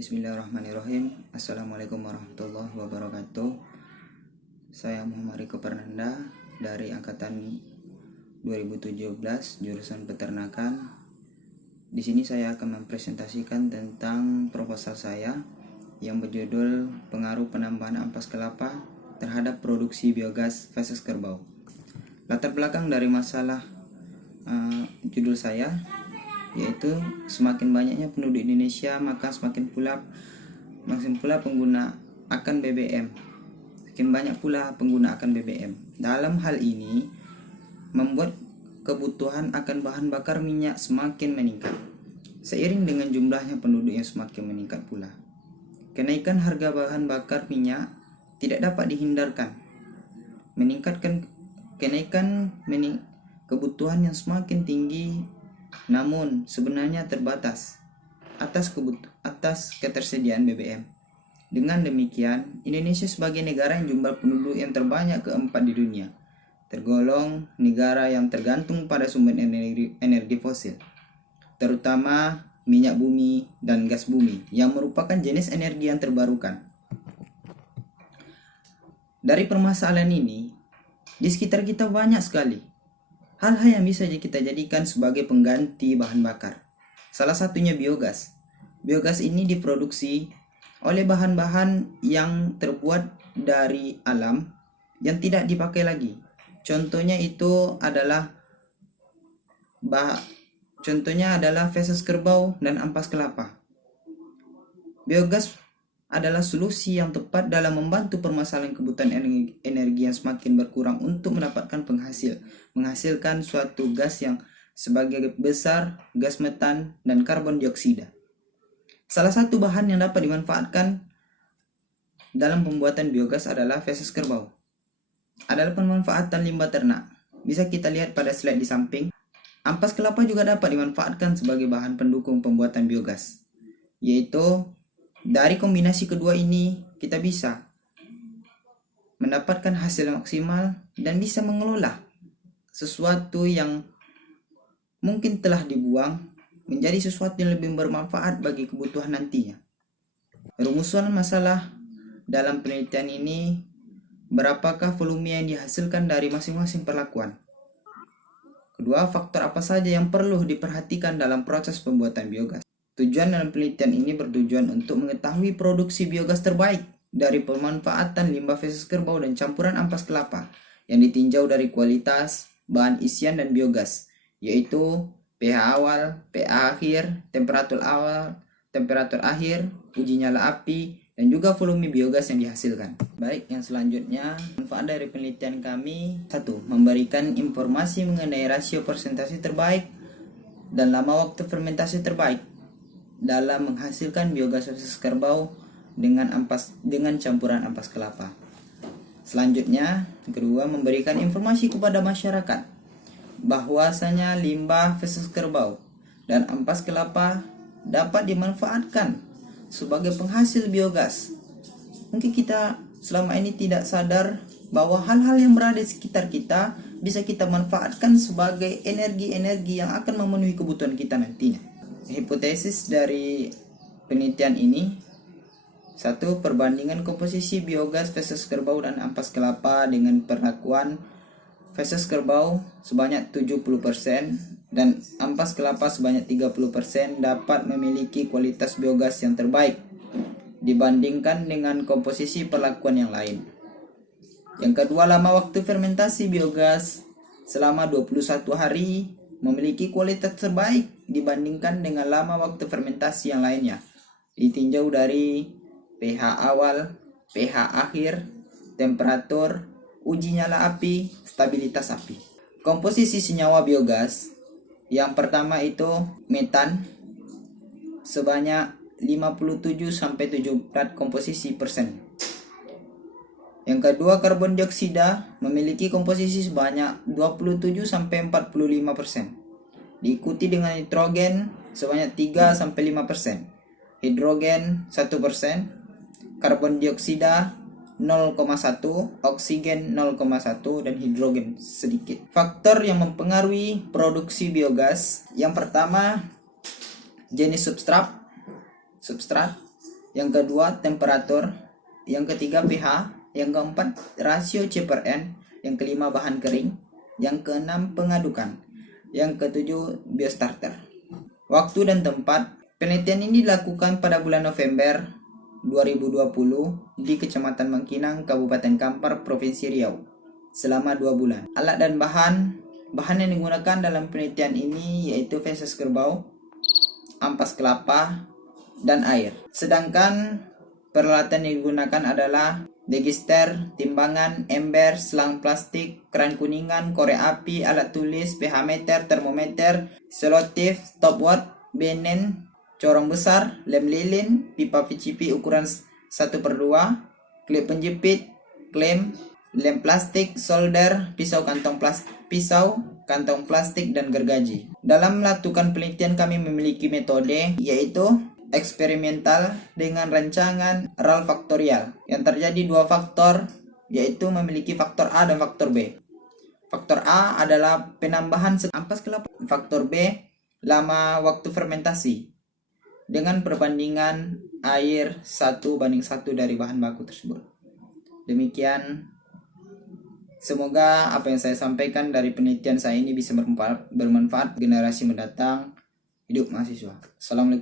Bismillahirrahmanirrahim. Assalamualaikum warahmatullahi wabarakatuh. Saya Muhammad Riko Pernanda dari angkatan 2017 jurusan peternakan. Di sini saya akan mempresentasikan tentang proposal saya yang berjudul pengaruh penambahan ampas kelapa terhadap produksi biogas feses kerbau. Latar belakang dari masalah judul saya yaitu semakin banyaknya penduduk Indonesia maka semakin pula pengguna akan BBM. Semakin banyak pula pengguna akan BBM. Dalam hal ini membuat kebutuhan akan bahan bakar minyak semakin meningkat. Seiring dengan jumlahnya penduduk yang semakin meningkat pula, kenaikan harga bahan bakar minyak tidak dapat dihindarkan. Kebutuhan yang semakin tinggi namun sebenarnya terbatas atas ketersediaan BBM. Dengan demikian, Indonesia sebagai negara yang jumlah penduduk yang terbanyak keempat di dunia, tergolong negara yang tergantung pada sumber energi fosil, terutama minyak bumi dan gas bumi yang merupakan jenis energi yang terbarukan. Dari permasalahan ini, di sekitar kita banyak sekali hal-hal yang bisa kita jadikan sebagai pengganti bahan bakar. Salah satunya biogas. Biogas ini diproduksi oleh bahan-bahan yang terbuat dari alam yang tidak dipakai lagi. Contohnya adalah feses kerbau dan ampas kelapa. Biogas adalah solusi yang tepat dalam membantu permasalahan kebutuhan energi yang semakin berkurang untuk mendapatkan menghasilkan suatu gas yang sebagai besar gas metan dan karbon dioksida. Salah satu bahan yang dapat dimanfaatkan dalam pembuatan biogas adalah feses kerbau. Adalah pemanfaatan limbah ternak. Bisa kita lihat pada slide di samping. Ampas kelapa juga dapat dimanfaatkan sebagai bahan pendukung pembuatan biogas, yaitu dari kombinasi kedua ini kita bisa mendapatkan hasil maksimal dan bisa mengelola sesuatu yang mungkin telah dibuang menjadi sesuatu yang lebih bermanfaat bagi kebutuhan nantinya. Rumusan masalah dalam penelitian ini, berapakah volume yang dihasilkan dari masing-masing perlakuan? Kedua, faktor apa saja yang perlu diperhatikan dalam proses pembuatan biogas? Tujuan dalam penelitian ini bertujuan untuk mengetahui produksi biogas terbaik dari pemanfaatan limbah feses kerbau dan campuran ampas kelapa yang ditinjau dari kualitas, bahan isian dan biogas, yaitu pH awal, pH akhir, temperatur awal, temperatur akhir, uji nyala api, dan juga volume biogas yang dihasilkan. Baik, yang selanjutnya, manfaat dari penelitian kami: 1. Memberikan informasi mengenai rasio persentase terbaik dan lama waktu fermentasi terbaik dalam menghasilkan biogas feses kerbau dengan campuran ampas kelapa. Selanjutnya, kedua, memberikan informasi kepada masyarakat bahwasanya limbah feses kerbau dan ampas kelapa dapat dimanfaatkan sebagai penghasil biogas. Mungkin kita selama ini tidak sadar bahwa hal-hal yang berada di sekitar kita bisa kita manfaatkan sebagai energi-energi yang akan memenuhi kebutuhan kita nantinya. Hipotesis dari penelitian ini: 1. Perbandingan komposisi biogas feses kerbau dan ampas kelapa dengan perlakuan feses kerbau sebanyak 70% dan ampas kelapa sebanyak 30% dapat memiliki kualitas biogas yang terbaik dibandingkan dengan komposisi perlakuan yang lain. Yang kedua, lama waktu fermentasi biogas selama 21 hari memiliki kualitas terbaik dibandingkan dengan lama waktu fermentasi yang lainnya. Ditinjau dari pH awal, pH akhir, temperatur, uji nyala api, stabilitas api. Komposisi senyawa biogas. Yang pertama itu metan sebanyak 57-74 komposisi persen. Yang kedua, karbon dioksida memiliki komposisi sebanyak 27-45%. Diikuti dengan nitrogen sebanyak 3-5%, hidrogen 1%, karbon dioksida 0,1, oksigen 0,1, dan hidrogen sedikit. Faktor yang mempengaruhi produksi biogas. Yang pertama, jenis substrat. Yang kedua, temperatur. Yang ketiga, pH. Yang keempat, rasio C/N. Yang kelima, bahan kering. Yang keenam, pengadukan. Yang ketujuh, biostarter. Waktu dan tempat. Penelitian ini dilakukan pada bulan November 2020 di Kecamatan Mangkinang, Kabupaten Kampar, Provinsi Riau, selama 2 bulan. Alat dan bahan yang digunakan dalam penelitian ini yaitu feses kerbau, ampas kelapa, dan air. Sedangkan peralatan yang digunakan adalah degister, timbangan, ember, selang plastik, keran kuningan, korek api, alat tulis, pH meter, termometer, selotip, stopwatch, benen, corong besar, lem lilin, pipa PCP ukuran 1/2, klip penjepit, klem, lem plastik, solder, pisau kantong plastik, dan gergaji. Dalam melakukan penelitian kami memiliki metode yaitu eksperimental dengan rancangan RAL faktorial. Yang terjadi 2 faktor yaitu memiliki faktor A dan faktor B. Faktor A adalah penambahan ampas kelapa. Faktor B, lama waktu fermentasi dengan perbandingan air 1:1 dari bahan baku tersebut. Demikian, semoga apa yang saya sampaikan dari penelitian saya ini bisa bermanfaat generasi mendatang. Hidup mahasiswa. Assalamualaikum.